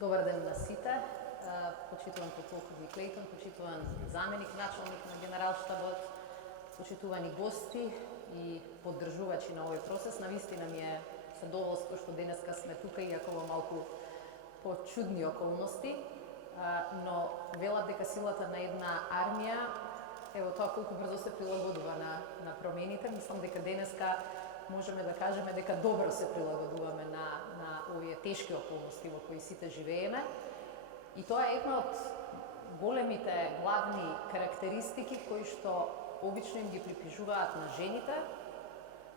Добар ден на сите, почитуван подполковник Клейтон, почитуван заменик началник на Генералштабот, почитувани гости и поддржувачи на овој процес. Навистина ми е задоволство што денеска сме тука, иако во малку почудни околности, но велат дека силата на една армија е во тоа колку брзо се прилагодува на промените. Мислам дека денеска можеме да кажеме дека добро се прилагодуваме на овие тешки околности во кои сите живееме. И тоа е една од големите главни карактеристики кои што обично им ги припишуваат на жените,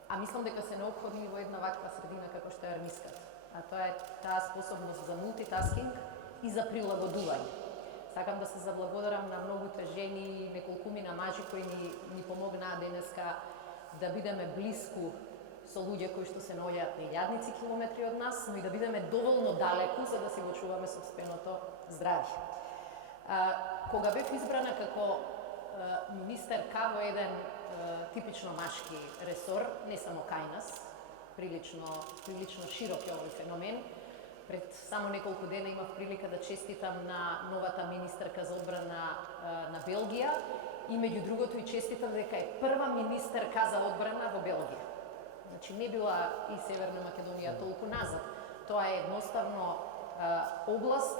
а мислам дека се необходни во една ваква средина како што е армиската. А тоа е таа способност за мултитаскинг и за прилагодување. Сакам да се заблагодарам на многуте жени и неколкумина мажи кои ни помогнаа денеска да бидеме блиску со луѓе кои што се наоѓаат на илјадници километри од нас, но и да бидеме доволно далеку за да си го чуваме сопственото здравје. Кога бев избрана како министерка во еден типично машки ресор, не само кај нас, прилично широк е овој феномен. Пред само неколку дена имав прилика да честитам на новата министерка за одбрана на Белгија и меѓу другото и честитам дека е прва министерка за одбрана во Белгија. Значи не била и Северна Македонија толку назад. Тоа е едноставно област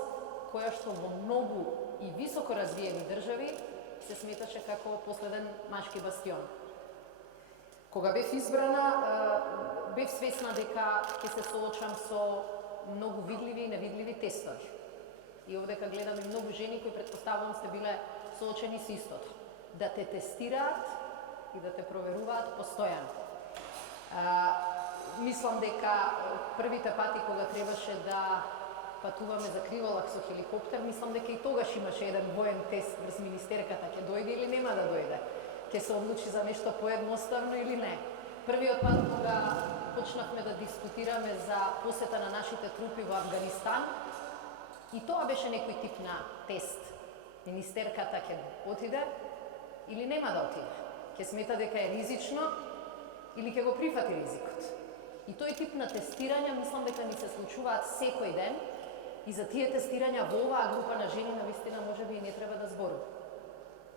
која што во многу и високо развиени држави се сметаше како последен машки бастион. Кога бев избрана, бев свесна дека ќе се соочам со многу видливи и невидливи тестови. И овдека гледам и многу жени кои претпоставувам сте биле соочени со истото. Да те тестираат и да те проверуваат постојано. Мислам дека првите пати кога требаше да патуваме за Криволак со хеликоптер, мислам дека и тогаш имаше еден воен тест врз министерката, ќе дојде или нема да дојде, ќе се одлучи за нешто поедноставно или не. Првиот пат кога почнавме да дискутираме за посета на нашите трупи во Афганистан, и тоа беше некој тип на тест. Министерката ќе отиде или нема да отиде, ќе смета дека е ризично или ќе го прифати ризикот. И тој тип на тестирања мислам дека ни се случуваат секој ден и за тие тестирања во оваа група на жени навистина можеби и не треба да зборувам.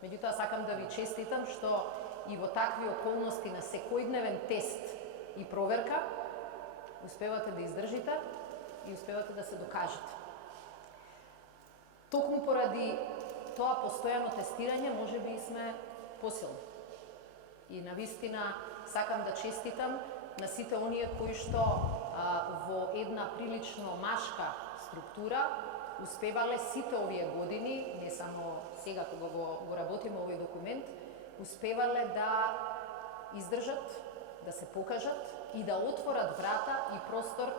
Меѓутоа сакам да ви честитам што и во такви околности на секојдневен тест и проверка успевате да издржите и успевате да се докажете. Токму поради тоа постојано тестирање можеби и сме посилни. И навистина сакам да честитам на сите оние кои што во една прилично машка структура успевале сите овие години, не само сега кога го работиме овој документ, успевале да издржат, да се покажат и да отворат врата и простор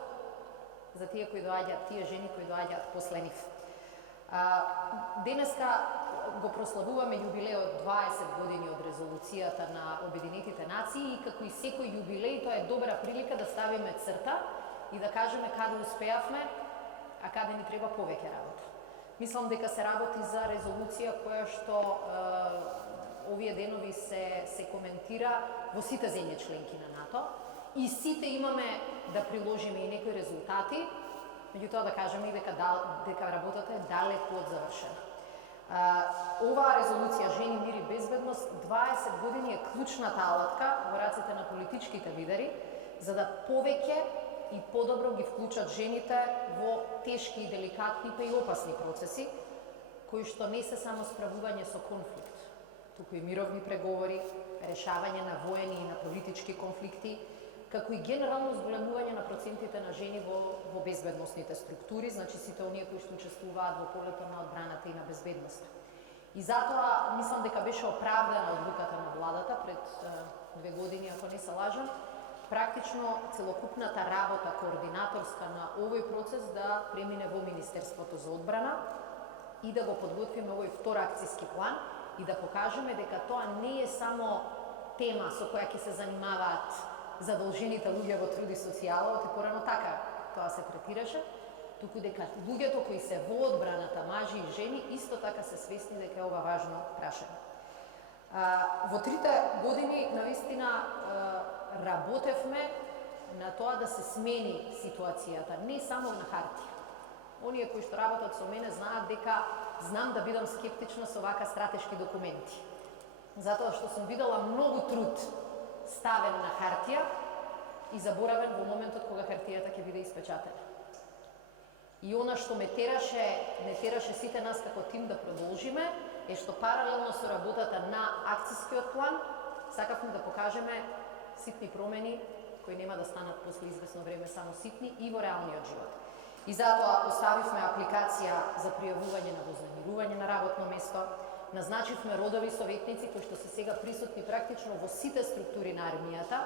за тие кои доаѓаат, тие жени кои доаѓаат после нив. Денеска го прославуваме јубилеот 20 години од резолуцијата на Обединетите нации и како и секој јубилеј, тоа е добра прилика да ставиме црта и да кажеме каде успеавме, а каде ни треба повеќе работа. Мислам дека се работи за резолуција која што овие денови се коментира во сите земји членки на НАТО и сите имаме да приложиме и некои резултати, меѓутоа да кажеме и дека работата е далеку од завршена. Оваа резолуција Жени, мир и безбедност 20 години е клучната алатка во рацете на политичките лидери за да повеќе и подобро ги вклучат жените во тешки и деликатни па и опасни процеси, кои што не се само справување со конфликт, туку и мировни преговори, решавање на воени и на политички конфликти, како и генерално зголемување на процентите на жени во безбедносните структури, значи сите оние кои што учествуваат во полето на одбраната и на безбедноста. И затоа мислам дека беше оправдана одлуката на владата пред 2 години, ако не се лажам, практично целокупната работа координаторска на овој процес да премине во Министерството за одбрана и да го подготвиме овој втор акцијски план и да покажеме дека тоа не е само тема со која ќе се занимаваат задолжените луѓе во труд и социјала, оти порано така тоа се третираше, туку дека луѓето кои се во одбраната, мажи и жени, исто така се свесни дека е ова важно прашање. Во 3 години навистина работевме на тоа да се смени ситуацијата, не само на хартија. оние кои што работат со мене знаат дека знам да бидам скептична со вака стратешки документи. Затоа што сум видела многу труд ставен на хартија и заборавен во моментот кога хартијата ќе биде испечатена. И она што ме тераше сите нас како тим да продолжиме, е што паралелно со работата на акцијскиот план, сакавме да покажеме ситни промени кои нема да станат после извесно време само ситни и во реалниот живот. И затоа оставивме апликација за пријавување на вознемирување на работно место, назначивме родови советници кои што се сега присутни практично во сите структури на армијата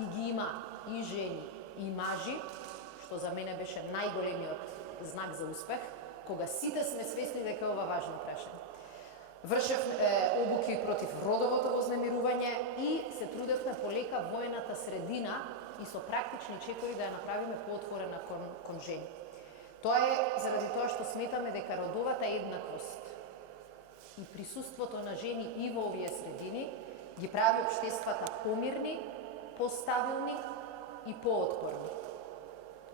и ги има и жени и мажи, што за мене беше најголемиот знак за успех, кога сите сме свесни дека е ова важно прашање. Вршев обуки против родовото вознемирување и се трудевме полека воената средина и со практични чекори да ја направиме поотворена кон жени. Тоа е заради тоа што сметаме дека родовата еднаквост и присуството на жени и во овие средини ги прави општествата помирни, постабилни и поотпорни.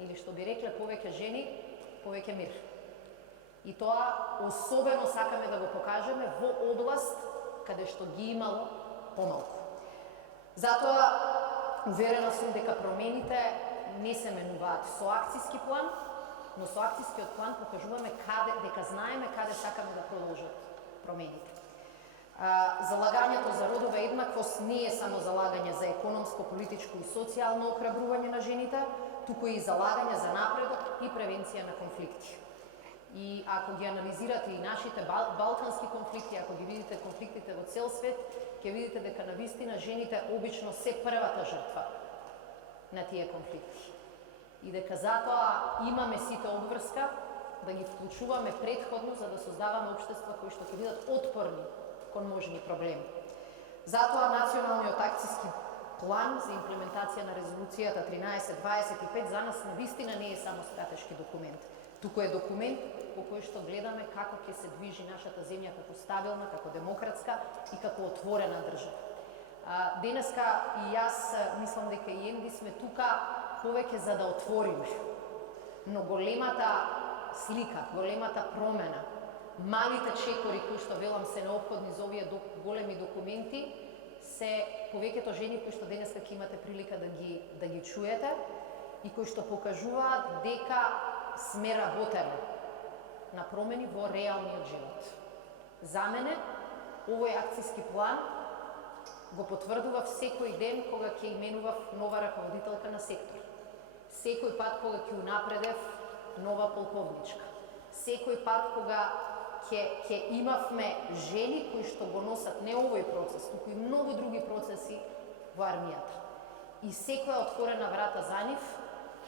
Или што би рекле, повеќе жени, повеќе мир. И тоа особено сакаме да го покажеме во област каде што ги имало помалку. Затоа уверена сум дека промените не се менуваат со акцијски план, но со акцијскиот план покажуваме дека знаеме каде сакаме да продолжат промените. Залагањето за родова еднаквост не е само залагање за економско, политичко и социјално охрабрување на жените, туку и залагање за напредок и превенција на конфликти. И ако ги анализирате и нашите балкански конфликти, ако ги видите конфликтите во цел свет, ќе видите дека навистина жените обично се првата жртва на тие конфликти. И дека затоа имаме сите обврска да ги вклучуваме претходно за да создаваме општества кои што ќе бидат отпорни кон можни проблеми. Затоа националниот акцијски план за имплементација на резолуцијата 1325 за нас навистина не е само стратешки документ, туку е документ по кој што гледаме како ќе се движи нашата земја како стабилна, како демократска и како отворена држава. Денеска и јас мислам дека и Енди сме тука повеќе за да отвориме. Но големата слика, големата промена, малите чекори кои што велам се неопходни за овие големи документи, се повеќето жени кои што денеска ќе имате прилика да ги чуете и кои што покажуваат дека сме работели на промени во реалниот живот. За мене, овој акцијски план го потврдував секој ден кога ќе именував нова раководителка на сектор. Секој пат кога ќе унапредев нова полковничка. Секој пат кога ќе имавме жени кои што го носат не овој процес, туку и многу други процеси во армијата. И секоја отворена врата за нив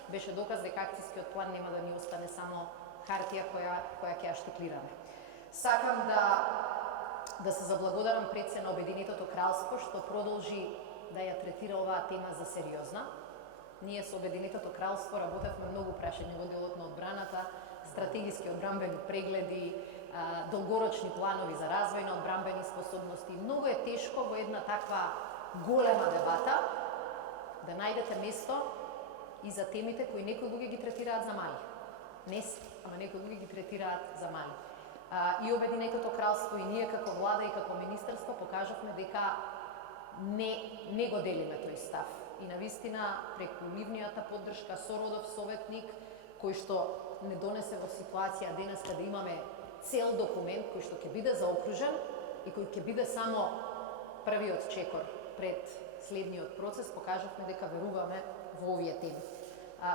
беше доказ дека акцијскиот план нема да ни остане само хартија која ќе ја штиклираме. Сакам да се заблагодарам пред се на Обединетото кралство што продолжи да ја третира оваа тема за сериозна. Ние со Обединетото кралство работевме многу прашања во делот на одбраната, стратегиски одбранбени прегледи, долгорочни планови за развој на одбранбени способности. Многу е тешко во една таква голема дебата да најдете место и за темите кои некои луѓе ги третираат за мали. Не се, ама некои луѓе ги третираат за мали. И Обединетото кралство и ние како влада и како министерство покажавме дека не го делиме тој став. И навистина преку нивнијата поддршка со родов советник кој што не донесе во ситуација денеска да имаме цел документ кој што ќе биде заокружен и кој ќе биде само првиот чекор пред следниот процес, покажавме дека веруваме во овие теми.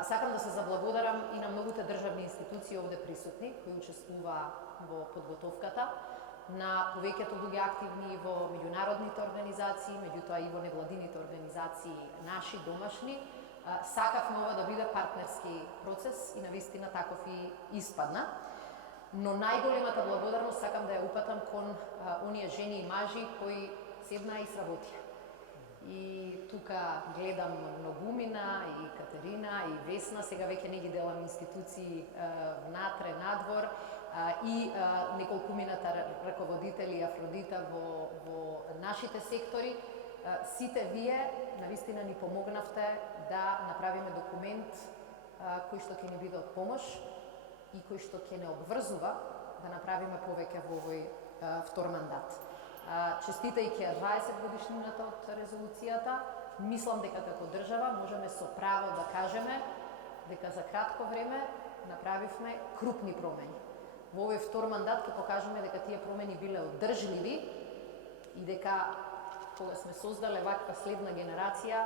Сакам да се заблагодарам и на многуте државни институции овде присутни кои учествуваа во подготовката, на повеќето луѓе активни во меѓународните организации, меѓутоа и во невладините организации наши, домашни. Сакавме ова да биде партнерски процес и навистина таков и испадна. Но најголемата благодарност сакам да ја упатам кон оние жени и мажи кои седнаа и сработија. И тука гледам многумина, и Катерина, и Весна, сега веќе не ги делам институции внатре, надвор, и неколкумината раководители Афродита во нашите сектори. Сите вие навистина ни помогнавте да направиме документ кој што ќе ни биде од помош и кој што ќе не обврзува да направиме повеќе во овој втор мандат. Честитајќи ја 20 годишнината од резолуцијата, мислам дека како држава можеме со право да кажеме дека за кратко време направивме крупни промени. Во овој втор мандат ќе покажеме дека тие промени биле одржливи и дека кога сме создале ваква следна генерација,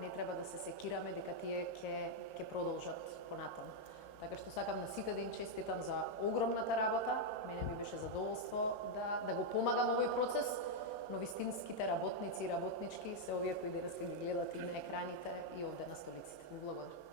не треба да се секираме дека тие ќе продолжат понатаму. Така што сакам на сите да им честитам за огромната работа. Мене ми беше задоволство да го помагам овој процес, но вистинските работници и работнички се овие кои денес ги гледат и на екраните и овде на столиците. Благодарам.